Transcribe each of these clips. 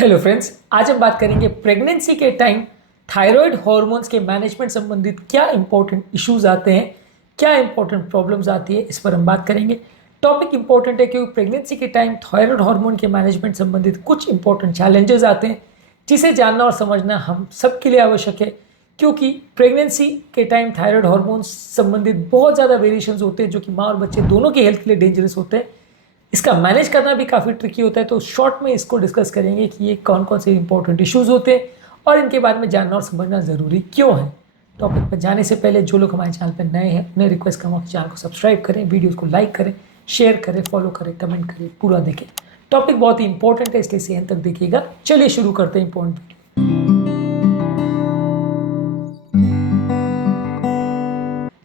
Hello friends, आज हम बात करेंगे प्रेगनेंसी के टाइम थायराइड हार्मोन्स के मैनेजमेंट संबंधित क्या इंपॉर्टेंट इश्यूज आते हैं, क्या इंपॉर्टेंट प्रॉब्लम्स आती है, इस पर हम बात करेंगे। टॉपिक इंपॉर्टेंट है क्योंकि प्रेगनेंसी के टाइम थायराइड हार्मोन के मैनेजमेंट संबंधित कुछ इंपॉर्टेंट चैलेंजेस आते हैं जिसे जानना और समझना हम सबके लिए आवश्यक है। क्योंकि प्रेगनेंसी के टाइम थायराइड हार्मोन्स संबंधित बहुत ज़्यादा वेरिएशंस होते हैं जो कि माँ और बच्चे दोनों की हेल्थ के लिए डेंजरस होते हैं। इसका मैनेज करना भी काफ़ी ट्रिकी होता है, तो शॉर्ट में इसको डिस्कस करेंगे कि ये कौन कौन से इंपॉर्टेंट इश्यूज होते हैं और इनके बारे में जानना और समझना ज़रूरी क्यों है। टॉपिक पर जाने से पहले जो लोग हमारे चैनल पर नए हैं उन्हें रिक्वेस्ट करूँगा कि चैनल को सब्सक्राइब करें, वीडियोज़ को लाइक करें, शेयर करें, फॉलो करें, कमेंट करें, पूरा देखें। टॉपिक बहुत ही इंपॉर्टेंट है, इसलिए इसे अंत तक देखिएगा। चलिए शुरू करते हैं इंपॉर्टेंट।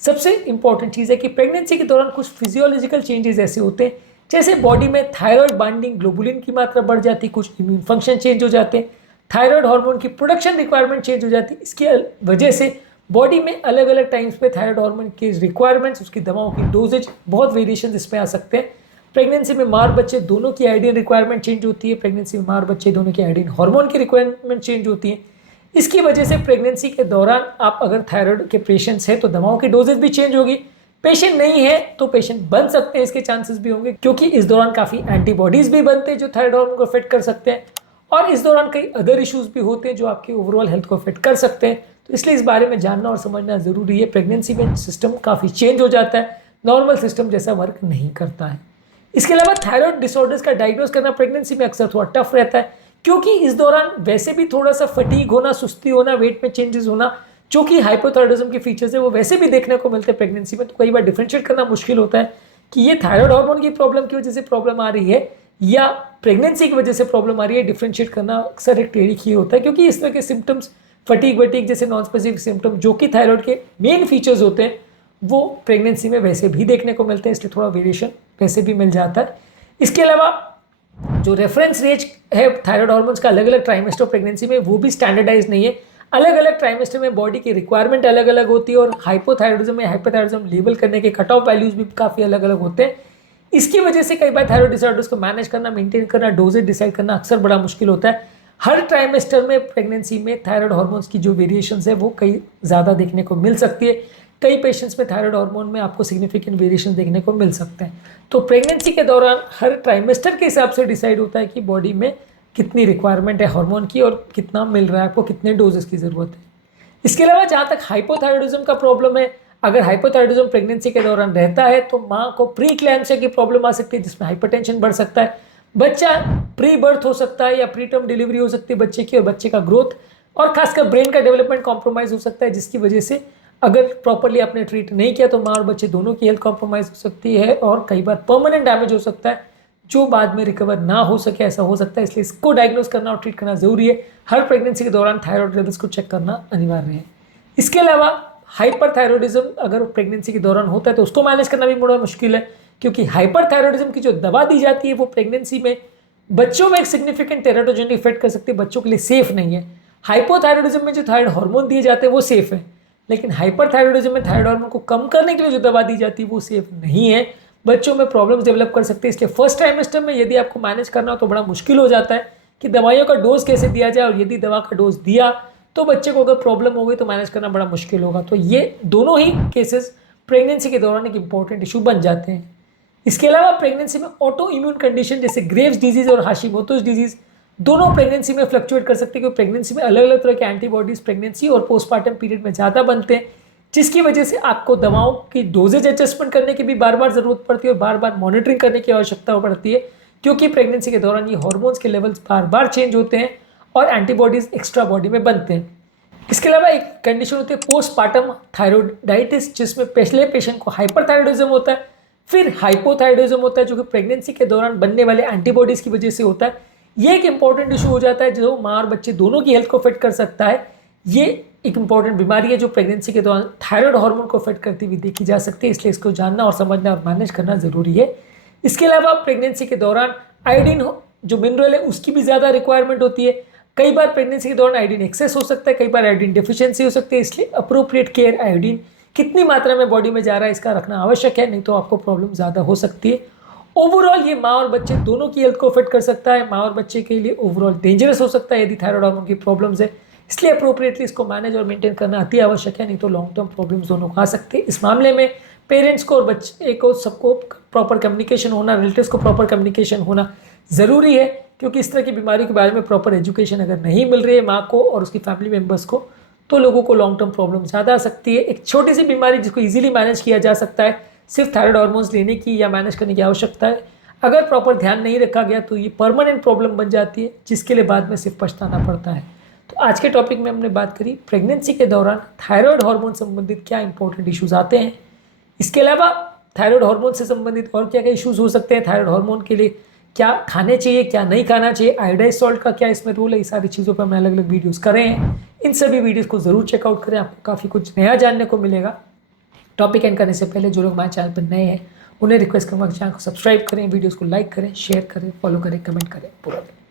सबसे इंपॉर्टेंट चीज़ है कि प्रेगनेंसी के दौरान कुछ फिजियोलॉजिकल चेंजेस ऐसे होते हैं जैसे बॉडी में थायराइड बाइंडिंग ग्लोबुलिन की मात्रा बढ़ जाती है, कुछ इम्यून फंक्शन चेंज हो जाते हैं, थायराइड हार्मोन की प्रोडक्शन रिक्वायरमेंट चेंज हो जाती है। इसकी वजह से बॉडी में अलग अलग टाइम्स पे थायराइड हार्मोन की रिक्वायरमेंट्स, उसकी दवाओं की डोजेज, बहुत वेरिएशन इसमें आ सकते हैं। प्रेगनेंसी में माँ और बच्चे दोनों की आयोडीन रिक्वायरमेंट चेंज होती है, प्रेगनेंसी में माँ और बच्चे दोनों की आयोडीन हार्मोन की रिक्वायरमेंट चेंज होती है। इसकी वजह से प्रेगनेंसी के दौरान आप अगर थायराइड के पेशेंट्स हैं तो दवाओं की डोजेज भी चेंज होगी, पेशेंट नहीं है तो पेशेंट बन सकते हैं, इसके चांसेस भी होंगे क्योंकि इस दौरान काफ़ी एंटीबॉडीज भी बनते हैं जो थायराइड हार्मोन को अफेक्ट कर सकते हैं। और इस दौरान कई अदर इश्यूज भी होते हैं जो आपकी ओवरऑल हेल्थ को अफेक्ट कर सकते हैं। तो इसलिए इस बारे में जानना और समझना जरूरी है। प्रेगनेंसी में सिस्टम काफ़ी चेंज हो जाता है, नॉर्मल सिस्टम जैसा वर्क नहीं करता है। इसके अलावा थायराइड डिसऑर्डर्स का डायग्नोस करना प्रेगनेंसी में अक्सर थोड़ा टफ रहता है क्योंकि इस दौरान वैसे भी थोड़ा सा फटीग होना, सुस्ती होना, वेट में चेंजेस होना, जो कि हाइपोथायराइडिज्म के फीचर्स है वो वैसे भी देखने को मिलते हैं प्रेगनेंसी में। तो कई बार डिफरेंशिएट करना मुश्किल होता है कि ये थायराइड हार्मोन की प्रॉब्लम की वजह से प्रॉब्लम आ रही है या प्रेगनेंसी की वजह से प्रॉब्लम आ रही है। डिफरेंशिएट करना अक्सर एक टेढ़ी ही होता है क्योंकि इस तरह के सिम्टम्स, फटीग वटीग जैसे नॉन स्पेसिफिक सिम्टम जो कि थायराइड के मेन फीचर्स होते हैं, वो प्रेगनेंसी में वैसे भी देखने को मिलते हैं, इसलिए थोड़ा वेरिएशन वैसे भी मिल जाता है। इसके अलावा जो रेफरेंस रेंज है थायराइड हार्मोन्स का अलग अलग ट्राइमेस्टर प्रेगनेंसी में, वो भी स्टैंडर्डाइज नहीं है। अलग अलग ट्राइमेस्टर में बॉडी की रिक्वायरमेंट अलग अलग होती है और हाइपोथायराइडिज्म या हाइपरथायराइडिज्म लेबल करने के कट ऑफ वैल्यूज भी काफ़ी अलग अलग होते हैं। इसकी वजह से कई बार थायराइड डिसऑर्डर्स को मैनेज करना, मेंटेन करना, डोजेज डिसाइड करना अक्सर बड़ा मुश्किल होता है। हर ट्राइमेस्टर में प्रेगनेंसी में थायराइड हार्मोन्स की जो वेरिएशन है वो कई ज़्यादा देखने को मिल सकती है। कई पेशेंट्स में थायराइड हार्मोन में आपको सिग्निफिकेंट वेरिएशन देखने को मिल सकते हैं। तो प्रेगनेंसी के दौरान हर ट्राइमेस्टर के हिसाब से डिसाइड होता है कि बॉडी में कितनी रिक्वायरमेंट है हार्मोन की और कितना मिल रहा है, आपको कितने डोजेस की ज़रूरत है। इसके अलावा जहाँ तक हाइपोथायराइडिज्म का प्रॉब्लम है, अगर हाइपोथायराइडिज्म प्रेगनेंसी के दौरान रहता है तो माँ को प्री क्लैम्सिया की प्रॉब्लम आ सकती है जिसमें हाइपरटेंशन बढ़ सकता है, बच्चा प्री बर्थ हो सकता है या प्री टर्म डिलीवरी हो सकती है बच्चे की, और बच्चे का ग्रोथ और खासकर ब्रेन का डेवलपमेंट कॉम्प्रोमाइज़ हो सकता है, जिसकी वजह से अगर प्रॉपरली आपने ट्रीट नहीं किया तो माँ और बच्चे दोनों की हेल्थ कॉम्प्रोमाइज़ हो सकती है और कई बार परमानेंट डैमेज हो सकता है जो बाद में रिकवर ना हो सके, ऐसा हो सकता है। इसलिए इसको डायग्नोस करना और ट्रीट करना जरूरी है। हर प्रेगनेंसी के दौरान थायराइड लेवल्स को चेक करना अनिवार्य है। इसके अलावा हाइपरथायराइडिज्म अगर प्रेगनेंसी के दौरान होता है तो उसको मैनेज करना भी बड़ा मुश्किल है क्योंकि हाइपरथायराइडिज्म की जो दवा दी जाती है वो प्रेगनेंसी में बच्चों में एक सिग्निफिकेंट टेराटोजेनिक इफेक्ट कर सकती है, बच्चों के लिए सेफ नहीं है। हाइपोथायराइडिज्म में जो थायराइड हार्मोन दिए जाते हैं वो सेफ है, लेकिन हाइपरथायराइडिज्म में थायराइड हार्मोन को कम करने के लिए जो दवा दी जाती है वो सेफ नहीं है, बच्चों में प्रॉब्लम्स डेवलप कर सकते हैं। इसलिए फर्स्ट ट्राइमेस्टर में यदि आपको मैनेज करना हो तो बड़ा मुश्किल हो जाता है कि दवाइयों का डोज कैसे दिया जाए, और यदि दवा का डोज दिया तो बच्चे को अगर प्रॉब्लम हो गई तो मैनेज करना बड़ा मुश्किल होगा। तो ये दोनों ही केसेस प्रेगनेंसी के दौरान एक इंपॉर्टेंट इशू बन जाते हैं। इसके अलावा प्रेगनेंसी में ऑटो इम्यून कंडीशन जैसे ग्रेव्स डिजीज और हाशिमोटोस डिजीज दोनों प्रेगनेंसी में फ्लक्चुएट कर सकते हैं क्योंकि प्रेगनेंसी में अलग अलग तरह के एंटीबॉडीज प्रेगनेंसी और पोस्टमार्टम पीरियड में ज़्यादा बनते हैं, जिसकी वजह से आपको दवाओं की डोजेज एडजस्टमेंट करने की भी बार बार ज़रूरत पड़ती है और बार बार मॉनिटरिंग करने की आवश्यकता पड़ती है क्योंकि प्रेगनेंसी के दौरान ये हार्मोन्स के लेवल्स बार बार चेंज होते हैं और एंटीबॉडीज एक्स्ट्रा बॉडी में बनते हैं। इसके अलावा एक कंडीशन होती है पोस्टपार्टम थायराइडाइटिस, जिसमें पहले पेशेंट को हाइपरथायराइडिज्म होता है, फिर हाइपोथायराइडिज्म होता है जो कि प्रेगनेंसी के दौरान बनने वाले एंटीबॉडीज़ की वजह से होता है। ये एक इंपॉर्टेंट इशू हो जाता है जो माँ और बच्चे दोनों की हेल्थ को अफेक्ट कर सकता है। ये एक इंपॉर्टेंट बीमारी है जो प्रेगनेंसी के दौरान थायराइड हार्मोन को अफेक्ट करती हुई देखी जा सकती है, इसलिए इसको जानना और समझना और मैनेज करना ज़रूरी है। इसके अलावा प्रेगनेंसी के दौरान आयोडीन जो मिनरल है उसकी भी ज़्यादा रिक्वायरमेंट होती है। कई बार प्रेगनेंसी के दौरान आयोडीन एक्सेस हो सकता है, कई बार आयोडीन डिफिशियंसी हो सकती है, इसलिए अप्रोप्रिएट केयर आयोडीन कितनी मात्रा में बॉडी में जा रहा है इसका रखना आवश्यक है, नहीं तो आपको प्रॉब्लम ज़्यादा हो सकती है। ओवरऑल ये माँ और बच्चे दोनों की हेल्थ को अफेक्ट कर सकता है। माँ और बच्चे के लिए ओवरऑल डेंजरस हो सकता है यदि थायराइड हार्मोन की प्रॉब्लम्स है, इसलिए अप्रोप्रिएटली इसको मैनेज और मेंटेन करना अति आवश्यक है, नहीं तो लॉन्ग टर्म प्रॉब्लम्स दोनों को आ सकते हैं। इस मामले में पेरेंट्स को और बच्चे को सबको प्रॉपर कम्युनिकेशन होना, रिलेटिव्स को प्रॉपर कम्युनिकेशन होना ज़रूरी है, क्योंकि इस तरह की बीमारी के बारे में प्रॉपर एजुकेशन अगर नहीं मिल रही है माँ को और उसकी फैमिली मेम्बर्स को, तो लोगों को लॉन्ग टर्म प्रॉब्लम ज़्यादा आ सकती है। एक छोटी सी बीमारी जिसको ईजिली मैनेज किया जा सकता है, सिर्फ थायराइड हार्मोन्स लेने की या मैनेज करने की आवश्यकता है। अगर प्रॉपर ध्यान नहीं रखा गया तो ये परमानेंट प्रॉब्लम बन जाती है, जिसके लिए बाद में सिर्फ पछताना पड़ता है। तो आज के टॉपिक में हमने बात करी प्रेगनेंसी के दौरान थायराइड हार्मोन संबंधित क्या इंपॉर्टेंट इश्यूज आते हैं, इसके अलावा थायराइड हार्मोन से संबंधित और क्या क्या इश्यूज हो सकते हैं, थायराइड हार्मोन के लिए क्या खाने चाहिए क्या नहीं खाना चाहिए, आयोडाइज सॉल्ट का क्या इसमें रोल है, ये सारी चीज़ों पर हमने अलग अलग वीडियोस करे हैं। इन सभी वीडियोस को जरूर चेकआउट करें, आपको काफ़ी कुछ नया जानने को मिलेगा। टॉपिक एंड करने से पहले जो लोग हमारे चैनल पर नए हैं उन्हें रिक्वेस्ट करूँगा कि चैनल को सब्सक्राइब करें, वीडियोज़ को लाइक करें, शेयर करें, फॉलो करें, कमेंट करें पूरा दिन।